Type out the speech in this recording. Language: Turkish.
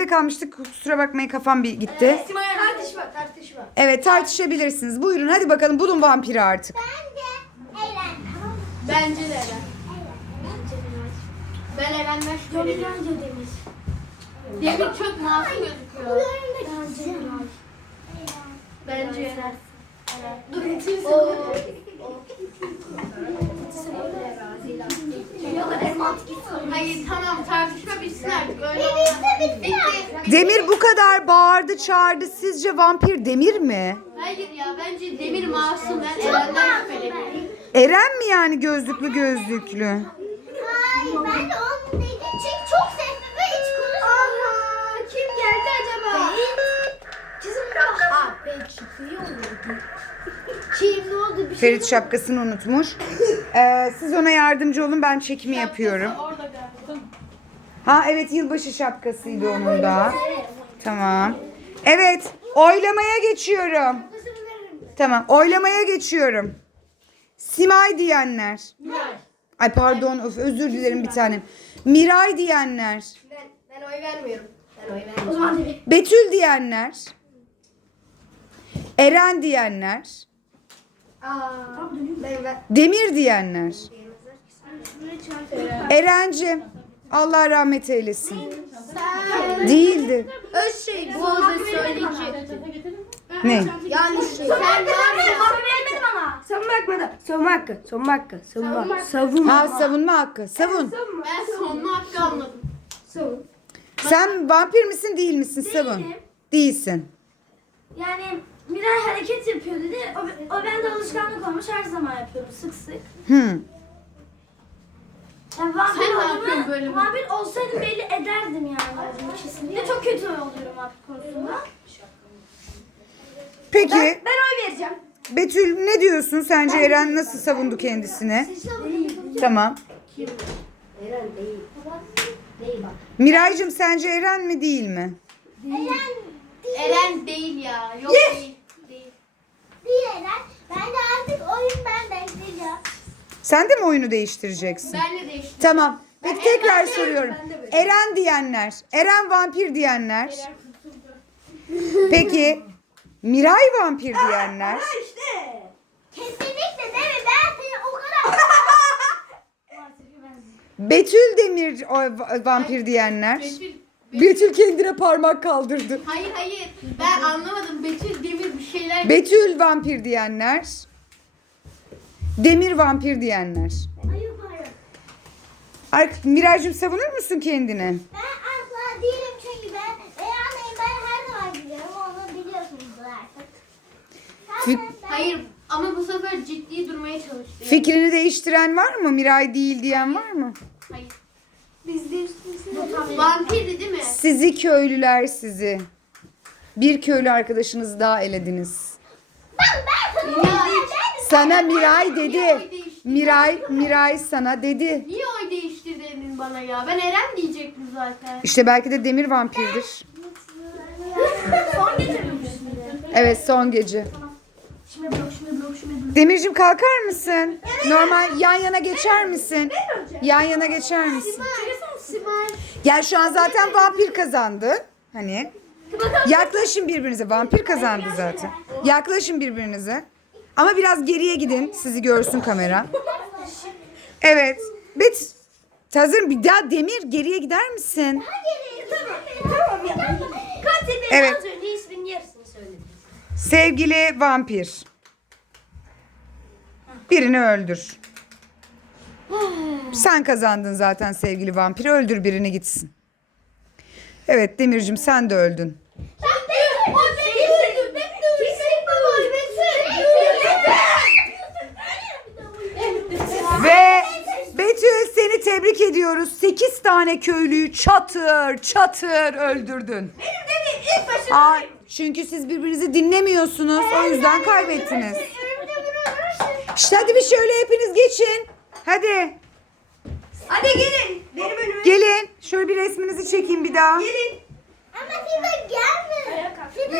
nerede kalmıştık? Kusura bakmayın kafam bir gitti. Evet, tartışma, tartışma. Evet tartışabilirsiniz. Buyurun hadi bakalım bulun vampiri artık. Ben de eğlenmem. Ben ben ben e, ben ben bence ben de eğlenmem. Ben evlenmez. Demir çok masum gözüküyor. Bence. Bence. Bence. Dur. Hayır tamam tartışma bitsin artık. Öyle olmaz. Demir bu kadar bağırdı çağırdı sizce vampir Demir mi? Hayır ya bence Demir masum. Ben Çok masum, ben masum ben. Eren mi yani gözlüklü evet. gözlüklü? Hayır ben, ben de onun dediğim çünkü çok sesli ve hiç konuşmuyor. Aha kim geldi acaba? Bey, Kızım kısım, abi, kısım, kim, ne oldu? Ah ben çıkıyorum. Ferit şapkasını unutmuş. ee, siz ona yardımcı olun ben çekimi Şapkası, yapıyorum. Ha evet yılbaşı şapkasıydı onun da. Tamam. Evet oylamaya geçiyorum. Tamam oylamaya geçiyorum. Simay diyenler. Ay pardon of, özür dilerim bir tanem. Miray diyenler. Ben, ben oy vermiyorum. Ben oy Betül diyenler. Eren diyenler. Demir diyenler. Erenci. Allah rahmet eylesin. Neydim, de. Değildi. Öz şey bu da söyleyici. Ne? Yani şey. sen var de var ya. Hakkı ama. Savunma, savunma hakkı. Savunma hakkı. Savunma hakkı. Savunma hakkı. Savunma hakkı. Ha savunma hakkı. Savun. Ben savunma, ben savunma hakkı, savun. hakkı anladım. Savun. Bak. Sen vampir misin değil misin Değilim. savun? Değilsin. Yani Miray hareket yapıyor dedi. O, o ben de alışkanlık olmuş her zaman yapıyorum sık sık. Hı. Hmm. Ya, Sen vampir olduğunu, bölümü... vampir olsaydı evet. belli ederdim yani. Ne çok kötü oluyorum artık yani konusunda. Peki. Ben, ben oy vereceğim. Betül ne diyorsun sence ben Eren nasıl savundu kendisine? ben, ben savundu ben kendisini? Tamam. Ki. Eren değil. Baba, değil bak. Evet. sence Eren mi değil mi? Eren değil. Eren değil, değil, değil. ya. Yok yes. değil. Değil. Değil Eren. Ben de artık oyun ben bekliyorum. Sen de mi oyunu değiştireceksin? Tamam. Peki, ben, ben, ben, ben de değiştireceğim. Tamam. Ben Peki tekrar soruyorum. Eren diyenler. Eren vampir diyenler. Eren Peki. Miray vampir diyenler. Aa, işte. Kesinlikle değil mi? Ben seni o kadar. Betül Demir o, vampir hayır, diyenler. Betül, Betül. Betül kendine parmak kaldırdı. Hayır hayır ben evet. anlamadım. Betül Demir bir şeyler... Betül geçiş. vampir diyenler. Demir vampir diyenler. Ayıp, ayıp. Ay, Miracım savunur musun kendini? Ben asla değilim çünkü ben beyanlıyım. Ben her zaman gidiyorum. Onu biliyorsunuz artık. Fik- ben... Hayır ama bu sefer ciddi durmaya çalıştım. Fikrini değiştiren var mı? Miray değil diyen Hayır. var mı? Hayır. Biz değiliz. Vampirdi mi? değil mi? Sizi köylüler sizi. Bir köylü arkadaşınızı daha elediniz. Ben ben sana ya sana Miray dedi. Miray, Miray sana dedi. Niye oy değiştirdi demin bana ya? Ben Eren diyecektim zaten. İşte belki de demir vampirdir. son gece mi? Düşündü? Evet son gece. Demircim kalkar mısın? Evet. Normal yan yana geçer misin? Yan yana geçer misin? Gel şu an zaten vampir kazandı. Hani yaklaşın birbirinize. Vampir kazandı zaten. Yaklaşın birbirinize. Ama biraz geriye gidin sizi görsün kamera. Evet. Bet hazır bir daha Demir geriye gider misin? Evet. Sevgili vampir. Birini öldür. Sen kazandın zaten sevgili vampiri. Öldür birini gitsin. Evet Demircim sen de öldün. Ben tebrik ediyoruz. Sekiz tane köylüyü çatır çatır öldürdün. Benim dediğim ilk başımdayım. Çünkü siz birbirinizi dinlemiyorsunuz. Evet, o yüzden evet, kaybettiniz. Evet, evet, evet, evet. İşte hadi bir şöyle hepiniz geçin. Hadi. Hadi gelin. Benim önüme. Gelin. Şöyle bir resminizi çekeyim bir daha. Gelin. Ama Fiba gelmiyor. Hadi.